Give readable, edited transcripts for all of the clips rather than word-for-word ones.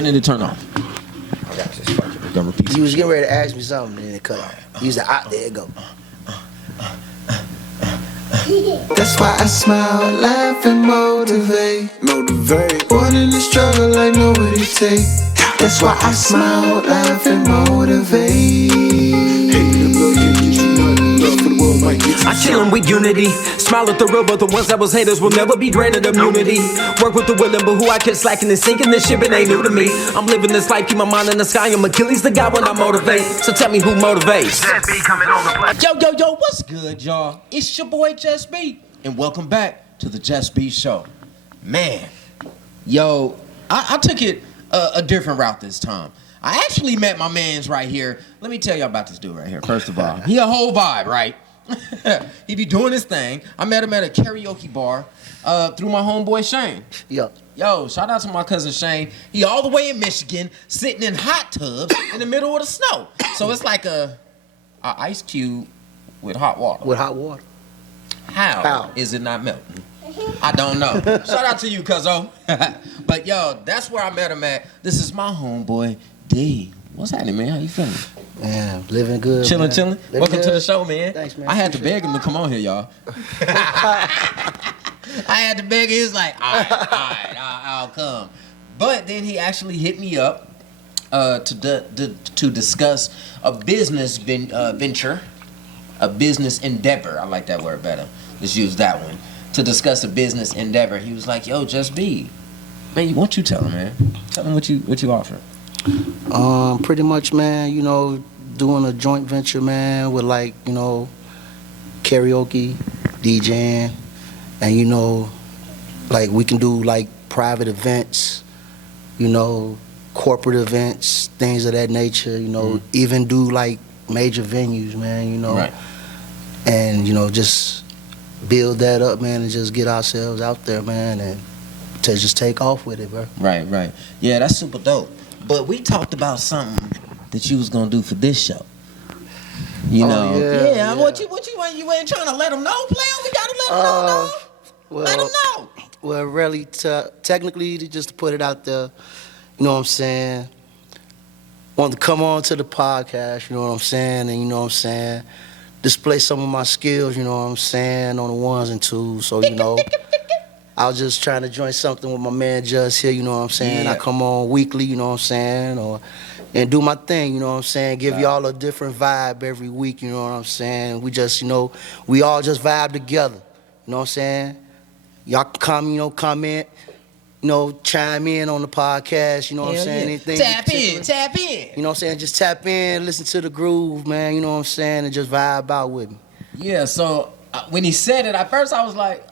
When did it turn off? I got this fucking. You was getting ready to ask me something, and then it cut off. You was like, there it go. That's why I smile, laugh, and motivate. Born in the struggle like nobody take. That's why I smile, laugh, and motivate. I chillin' with unity. Smile at the real, but the ones that was haters will never be granted immunity. Work with the willing, but who I kept slacking and sinking this shit, it ain't new to me. I'm living this life, keep my mind in the sky. I'm Achilles, the guy when I motivate. So tell me who motivates. Yo, what's good, y'all? It's your boy JusB, and welcome back to the JusB Show. Man, yo, I took it a different route this time. I actually met my mans right here. Let me tell y'all about this dude right here. First of all, he a whole vibe, right? He be doing his thing. I met him at a karaoke bar through my homeboy Shane. Yo, shout out to my cousin Shane. He all the way in Michigan, sitting in hot tubs in the middle of the snow. So it's like a ice cube with hot water. With hot water. How is it not melting? I don't know. Shout out to you, cuzzo. But yo, that's where I met him at. This is my homeboy D. What's happening, man? How you feeling? Man, living good. Chilling. Welcome to the show, man. Thanks, man. I had to beg him to come on here, y'all. I had to beg him. He was like, all right, I'll come. But then he actually hit me up to discuss a business venture, a business endeavor. I like that word better. Let's use that one. To discuss a business endeavor. He was like, yo, JusB. Man, why don't you tell him, man? Tell him what you offer. Pretty much, man, you know, doing a joint venture, man, with like, you know, karaoke, DJing, and you know, like we can do like private events, you know, corporate events, things of that nature, you know, even do like major venues, man, you know. Right. And, you know, just build that up, man, and just get ourselves out there, man, and to just take off with it, bro. Right. Yeah, that's super dope. But we talked about something that you was gonna do for this show. You know, yeah. What you ain't trying to let them know, player? We gotta let them know. Let them know. Well, really, technically, just to put it out there, you know what I'm saying? Want to come on to the podcast, you know what I'm saying, and you know what I'm saying, display some of my skills, you know what I'm saying, on the ones and twos. So you know. I was just trying to join something with my man Just here, you know what I'm saying? Yeah. I come on weekly, you know what I'm saying? And do my thing, you know what I'm saying? Give y'all a different vibe every week, you know what I'm saying? We just, you know, we all just vibe together, you know what I'm saying? Y'all can come, you know, comment, you know, chime in on the podcast, you know what I'm saying? Anything Tap in. You know what I'm saying? Just tap in, listen to the groove, man, you know what I'm saying? And just vibe out with me. Yeah, so when he said it, at first I was like,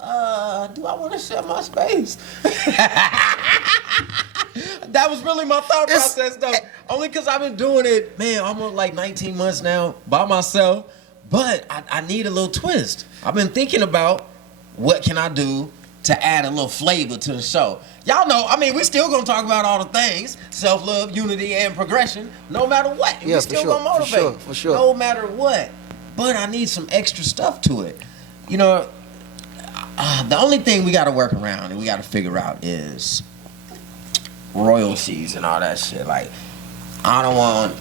do I want to share my space? That was really my thought process, though. Only because I've been doing it, man, almost like 19 months now by myself. But I need a little twist. I've been thinking about what can I do to add a little flavor to the show. Y'all know, I mean, we still going to talk about all the things. Self-love, unity, and progression, no matter what. And we still going to motivate. For sure. No matter what. But I need some extra stuff to it. You know, the only thing we got to work around and we got to figure out is royalties and all that shit. Like, I don't want,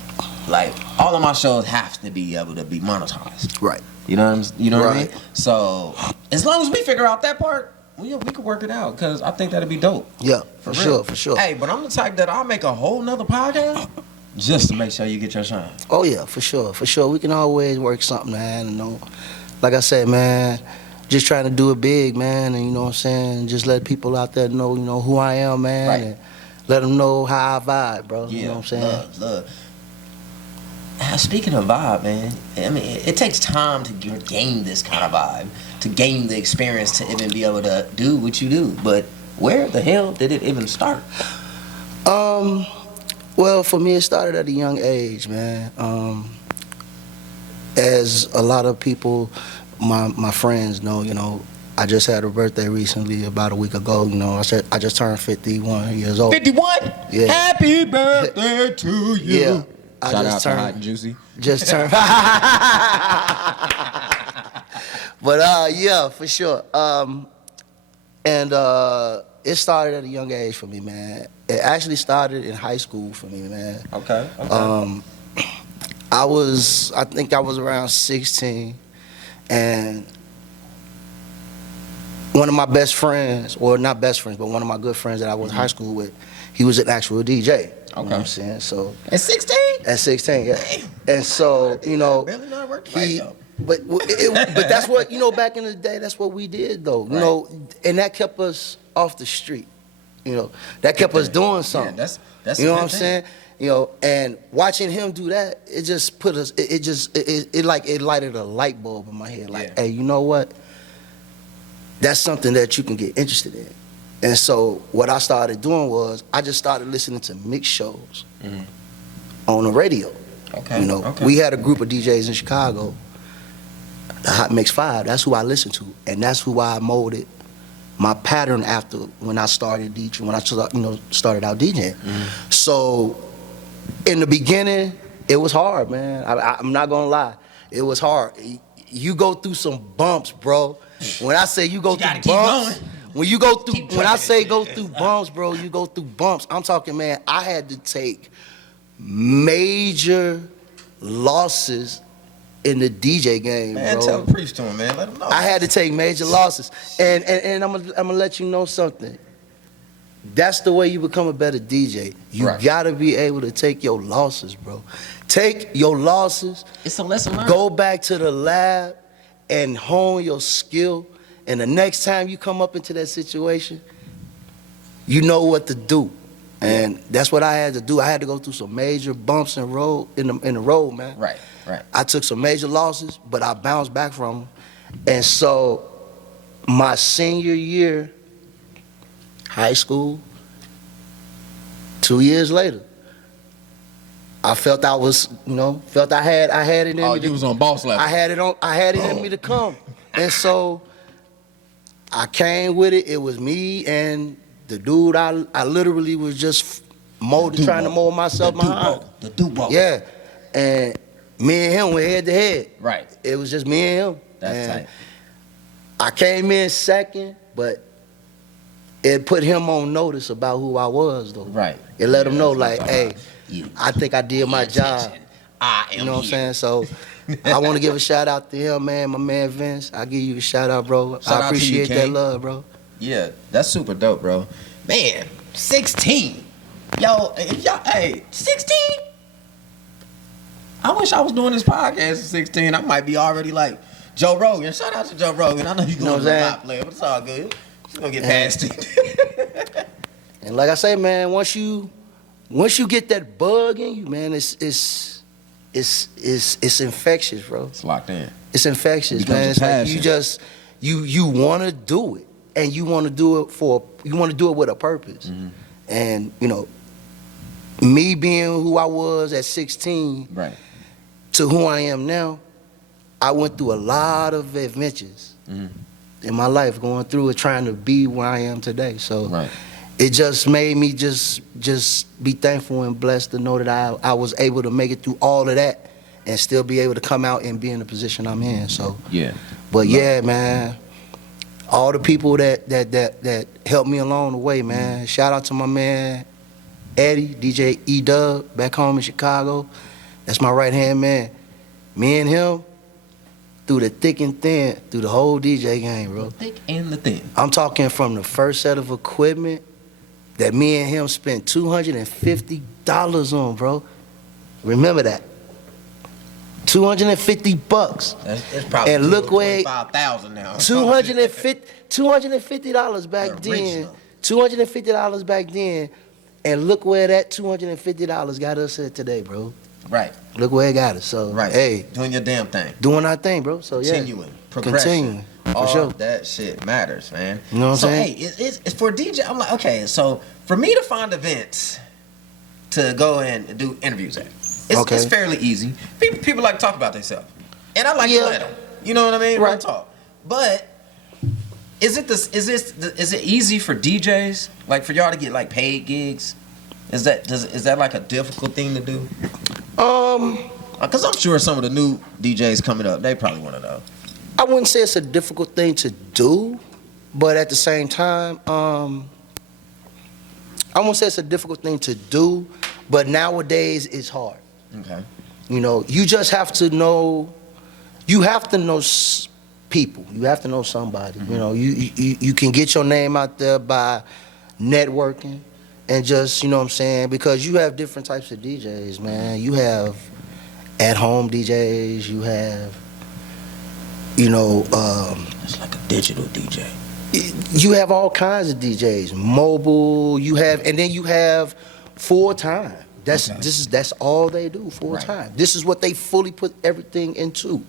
like, all of my shows have to be able to be monetized. Right. You know what I mean? So, as long as we figure out that part, we can work it out, because I think that'd be dope. Yeah, for sure. Hey, but I'm the type that I'll make a whole nother podcast just to make sure you get your shine. Oh, yeah, for sure. We can always work something, man, you know. Like I said, man, just trying to do it big, man, and you know what I'm saying, just let people out there know, you know, who I am, man, right. And let them know how I vibe, bro. Yeah, you know what I'm saying? Love. Speaking of vibe, man, I mean, it takes time to gain this kind of vibe, to gain the experience to even be able to do what you do. But where the hell did it even start? Well, for me, it started at a young age, man. As a lot of people, my friends know, you know, I just had a birthday recently, about a week ago. You know, I just turned 51 years old. 51? Yeah. Happy birthday to you. Yeah. Shout out to Hot and Juicy. Just turned. But yeah, for sure. And it started at a young age for me, man. It actually started in high school for me, man. Okay. I think I was around 16, and one of my best friends, or not best friends, but one of my good friends that I was in high school with, he was an actual DJ. You know what I'm saying? So At 16? At 16, yeah. And so, you know, but that's what, you know, back in the day, that's what we did, though. You know, and that kept us off the street. You know, that kept us doing something. Yeah, that's you know what I'm saying? You know, and watching him do that, it just put us. It lighted a light bulb in my head. Like, hey, you know what? That's something that you can get interested in. And so what I started doing was I just started listening to mix shows on the radio. Okay. You know, we had a group of DJs in Chicago, the Hot Mix 5. That's who I listened to, and that's who I molded my pattern after when I started DJing, when I started out DJing. So in the beginning, it was hard, man. I'm not gonna lie, it was hard. You go through some bumps, bro. When I say you go through bumps, when you go through, when I say go through bumps, bro, you go through bumps. I'm talking, man, I had to take major losses in the DJ game, man, bro. tell him, preach to him, man. Let him know. I had to take major losses, and I'm gonna let you know something. That's the way you become a better DJ. You gotta be able to take your losses, bro. Take your losses. It's a lesson learned. Go back to the lab and hone your skill. And the next time you come up into that situation, you know what to do. And that's what I had to do. I had to go through some major bumps in the road, man. Right. I took some major losses, but I bounced back from them. And so my senior year, high school, 2 years later, I felt I was, I had it in me. Oh, you was on boss level. I had it in me to come. And so I came with it. It was me and the dude I literally was just trying to mold myself behind. The duo. Yeah. And me and him went head to head. Right. It was just me and him. That's tight. I came in second, but it put him on notice about who I was, though. Right. It let him know, like, hey, I think I did my job. You know what I'm saying? So I want to give a shout out to him, man, my man Vince. I give you a shout out, bro. I appreciate that love, bro. Yeah, that's super dope, bro. Man, 16. Yo, if y'all, hey, 16? I wish I was doing this podcast at 16. I might be already like Joe Rogan. Shout out to Joe Rogan. I know you're going to be a lot player, but it's all good. We're going to get past it. And like I say, man, once you get that bug in you, man, it's infectious, bro. It's locked in. It's infectious, man. It's like you just you want to do it, and you want to do it with a purpose. And me being who I was at 16, right, to who I am now, I went through a lot of adventures in my life, going through it, trying to be where I am today. So it just made me just be thankful and blessed to know that I was able to make it through all of that and still be able to come out and be in the position I'm in. So but yeah, man, all the people that helped me along the way, man. Shout out to my man Eddie, DJ E-Dub, back home in Chicago. That's my right-hand man. Me and him, through the thick and thin, through the whole DJ game, bro. The thick and the thin. I'm talking from the first set of equipment that me and him spent $250 on, bro. Remember that. $250. It's probably and look where $5,000 now. $250 back then. $250 back then. And look where that $250 got us at today, bro. Right. Look where it got us. So, hey. Doing your damn thing. Doing our thing, bro. So, yeah. Continuing. Progression. Continuing. For all sure. That shit matters, man. You know what I'm saying? Hey, it's for DJ, I'm like, okay, so for me to find events to go and do interviews at, it's fairly easy. People like to talk about themselves. And I like to let them. You know what I mean? Right. Talk. But is it easy for DJs, like for y'all to get like paid gigs? Is that like a difficult thing to do? Because I'm sure some of the new DJs coming up, they probably want to know. I wouldn't say it's a difficult thing to do, but at the same time, I won't say it's a difficult thing to do, but nowadays it's hard. Okay. You know, you just have to know. You have to know people. You have to know somebody. You know, you can get your name out there by networking and just, you know what I'm saying, because you have different types of DJs, man. You have at-home DJs. You have, you know, it's like a digital DJ. You have all kinds of DJs, mobile. You have, and then you have full time. That's all they do, full time. This is what they fully put everything into.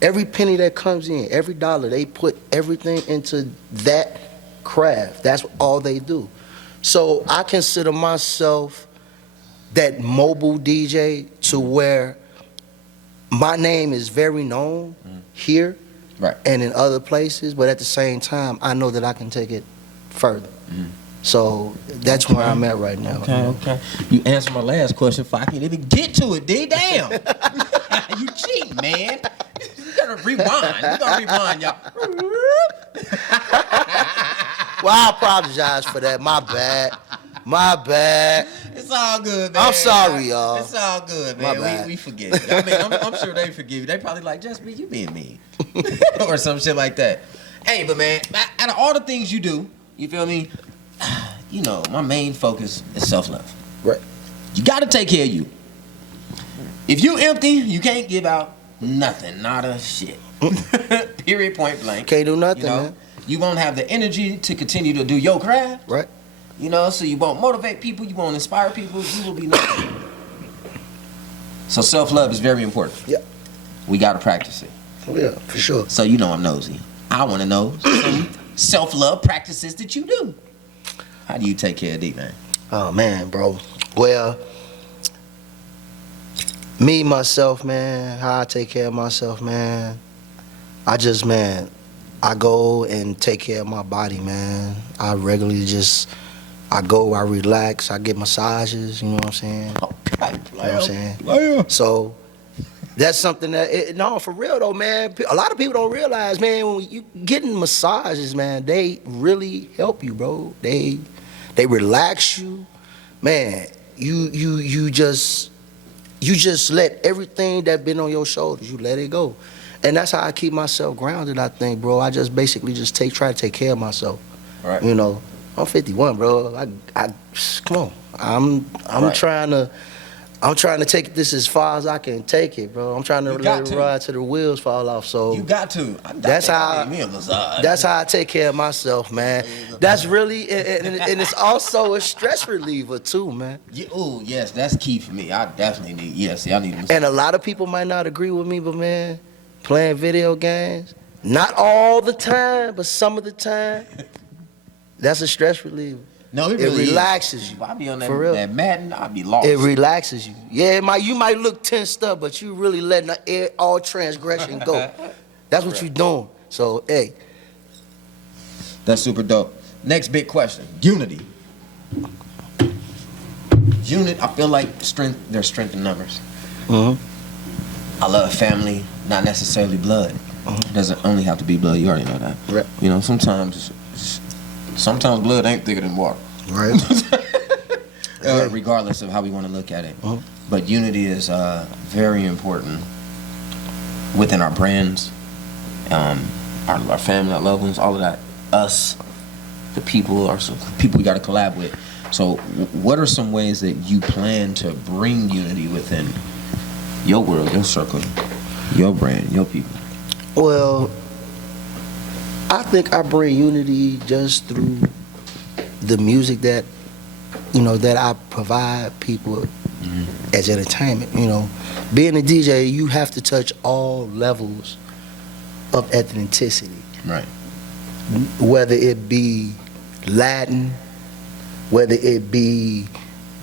Every penny that comes in, every dollar, they put everything into that craft. That's all they do. So I consider myself that mobile DJ to where my name is very known here. Right. And in other places, but at the same time, I know that I can take it further. So that's where I'm at right now. Okay. You answered my last question before I can even get to it, D. Damn. You cheat, man. You gotta rewind. You gotta rewind, y'all. Well, I apologize for that. My bad. It's all good, man. I'm sorry, y'all. It's all good, man. My bad. We forget. I mean, I'm sure they forgive you. They probably like, JusB, you being mean. Or some shit like that. Hey, but man, out of all the things you do, you feel me? You know, my main focus is self-love. Right. You gotta take care of you. If you empty, you can't give out nothing, not a shit. Period, point blank. Can't do nothing, you know? man. You won't have the energy to continue to do your craft. Right. You know, so you won't motivate people, you won't inspire people, you will be nothing. So self-love is very important. Yeah. We gotta practice it. Oh, yeah, for sure. So you know I'm nosy. I wanna know some self-love practices that you do. How do you take care of D, man? Oh, man, bro. Well, me, myself, man, how I take care of myself, man, I go and take care of my body, man. I regularly I go, I relax, I get massages, you know what I'm saying? Okay, You know what I'm saying? So that's something that, no, for real though, man. A lot of people don't realize, man, when you getting massages, man, they really help you, bro. They relax you, man. You just let everything that been on your shoulders, you let it go, and that's how I keep myself grounded. I think, bro. I just basically try to take care of myself. Right. You know, I'm 51, bro. I come on. I'm Right. trying to take this as far as I can take it, bro. I'm trying to let it ride till the wheels fall off. So You got to. that's how I need me a massage. that's how I take care of myself, man. That's really and it's also a stress reliever too, man. Oh, yes, that's key for me. I definitely need. Yes, I need a massage. And a lot of people might not agree with me, but man, playing video games, not all the time, but some of the time, that's a stress reliever. No, it really relaxes you. If I be on For real. that Madden, I'd be lost. It relaxes you. Yeah, you might look tensed up, but you really letting all transgression go. That's what you're doing. So, hey. That's super dope. Next big question: unity. I feel like there's strength in numbers. I love family, not necessarily blood. It doesn't only have to be blood. You already know that. Right. You know, sometimes blood ain't thicker than water. Right. Regardless of how we want to look at it. But unity is very important within our brands, our family, our loved ones, all of that. Us, the people, people we got to collab with. So what are some ways that you plan to bring unity within your world, your circle, your brand, your people? Well, I think I bring unity just through the music that, that I provide people as entertainment. You know, being a DJ, you have to touch all levels of ethnicity. Right. Whether it be Latin, whether it be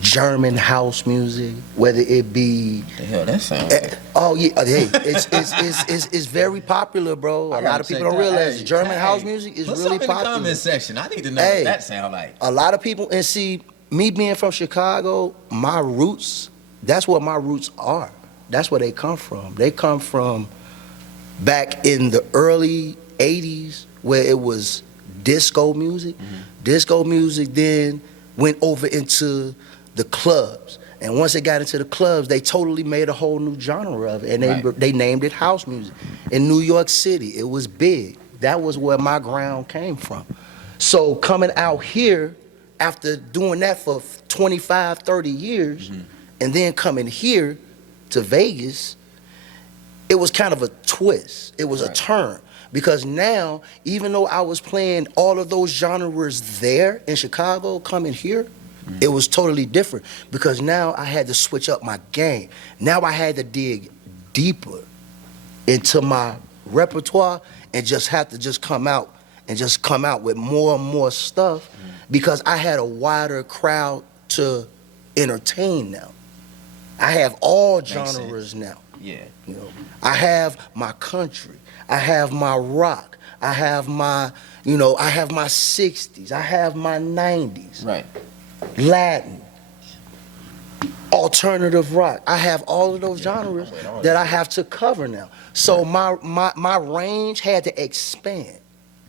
German house music, whether it be The hell that sounds like? oh yeah, hey, it's very popular, bro. A lot of people don't realize German house music is really Put something in the popular. comment section. I need to know Hey. what that sound like. A lot of people, and see, me being from Chicago, my roots, that's what my roots are. That's where they come from. They come from back in the early 80s where it was disco music. Disco music then went over into the clubs. And once they got into the clubs, they totally made a whole new genre of it. And they named it house music. In New York City, it was big. That was where my ground came from. So coming out here, after doing that for 25, 30 years, and then coming here to Vegas, it was kind of a twist. It was a turn. Because now, even though I was playing all of those genres there in Chicago, coming here, it was totally different. Because now I had to switch up my game. Now I had to dig deeper into my repertoire and just have to just come out with more and more stuff because I had a wider crowd to entertain now. I have all genres now. Yeah. You know, I have my country, I have my rock, I have my, I have my 60s, I have my 90s. Right. Latin, alternative rock. I have all of those genres that I have to cover now. So my range had to expand.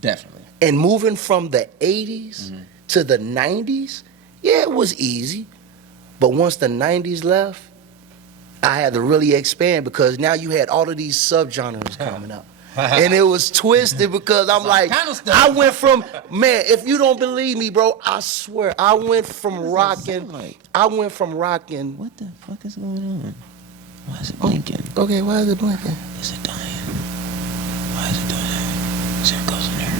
Definitely. And moving from the 80s to the 90s, yeah, it was easy. But once the 90s left, I had to really expand because now you had all of these subgenres coming up. And it was twisted because I'm like, I went from, man, if you don't believe me, bro, I swear, I went from rocking. What the fuck is going on? Why is it blinking? Okay, why is it blinking? Is it dying? Why is it doing that? See, it goes in there.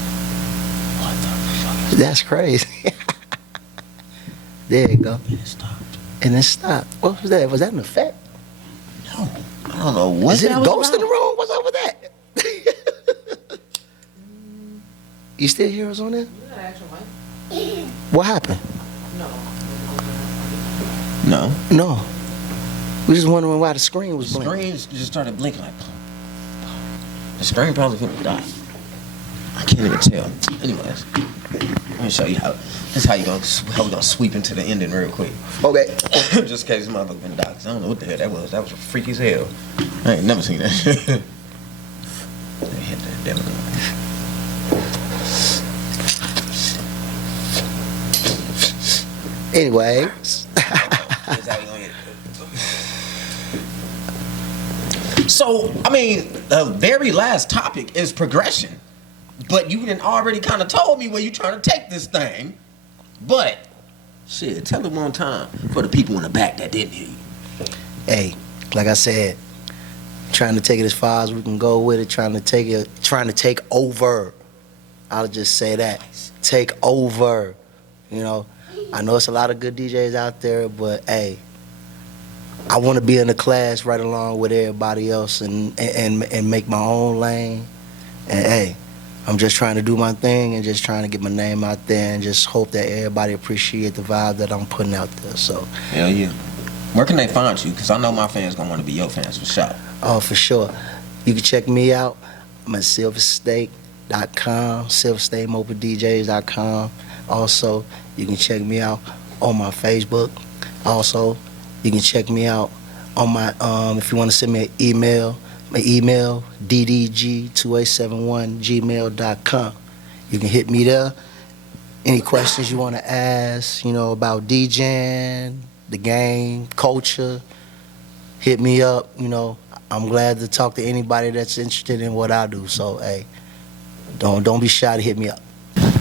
What the fuck? That's crazy. There you go. And it stopped. And it stopped. What was that? Was that an effect? No. I don't know. What's Is it a ghost in the room? What's up with that? You still hear us on there? What happened? No. No. We just wondering why the screen was The blinking. screen just started blinking like. The screen probably couldn't die. I can't even tell. Anyways, let me show you how. This is how we gonna sweep into the ending real quick. Okay. Just in case this motherfucker been died. 'Cause I don't know what the hell that was. That was freaky as hell. I ain't never seen that shit. Let me hit that. There we go. Anyway. This how we gonna hit it. So, I mean, the very last topic is progression. But you done already kind of told me where you trying to take this thing. But, shit, tell it one time for the people in the back that didn't hear you. Hey, like I said, trying to take it as far as we can go with it, trying to take over. I'll just say that. Take over. I know it's a lot of good DJs out there, but hey, I want to be in the class right along with everybody else and make my own lane. And hey, I'm just trying to do my thing and just trying to get my name out there and just hope that everybody appreciate the vibe that I'm putting out there. So Hell yeah. Where can they find you? Because I know my fans gonna want to be your fans for sure. Oh, for sure. You can check me out. I'm at silversteak.com, silversteakmobiledjs.com. Also, you can check me out on my Facebook. Also, you can check me out on my, if you want to send me an email, my email, ddg2871gmail.com. You can hit me there. Any questions you want to ask, about DJing, the game, culture, hit me up. I'm glad to talk to anybody that's interested in what I do. So, hey, don't be shy to hit me up.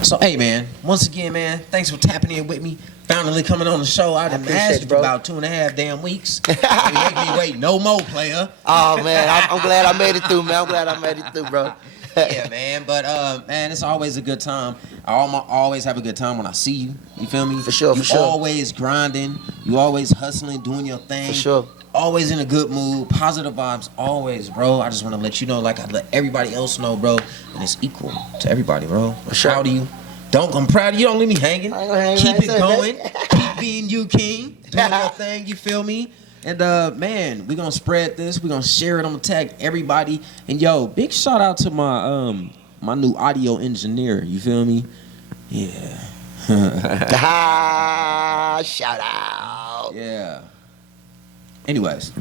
So, hey, man, once again, man, thanks for tapping in with me. Finally coming on the show. I done asked you for about 2.5 damn weeks. You make me wait no more, player. Oh, man, I'm glad I made it through, man. I'm glad I made it through, bro. Yeah, man, but, man, it's always a good time. I always have a good time when I see you. You feel me? For sure, for sure. You always grinding. You always hustling, doing your thing. For sure. Always in a good mood, positive vibes, always, bro. I just want to let you know, like I let everybody else know, bro, and it's equal to everybody, bro. I'm proud of you. I'm proud of you. Don't leave me hanging. Keep it going. Keep being you, King. Doing your thing, you feel me? And, man, we're going to spread this. We're going to share it. I'm going to tag everybody. And, yo, big shout out to my my new audio engineer. You feel me? Yeah. Shout out. Yeah. Anyways.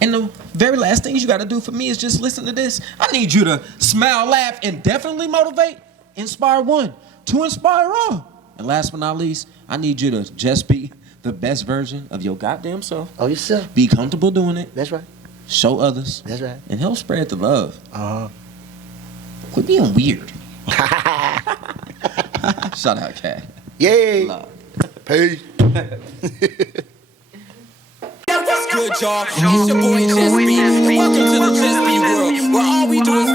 And the very last things you got to do for me is just listen to this. I need you to smile, laugh, and definitely motivate. Inspire one to inspire all. And last but not least, I need you to just be the best version of your goddamn self. Oh, yourself. Be comfortable doing it. That's right. Show others. That's right. And help spread the love. Uh-huh. Quit being weird. Shout out, Cat. Yay. Love. Peace. What's good, y'all? It's your boy JusB, and welcome to the JusB world, where all we do is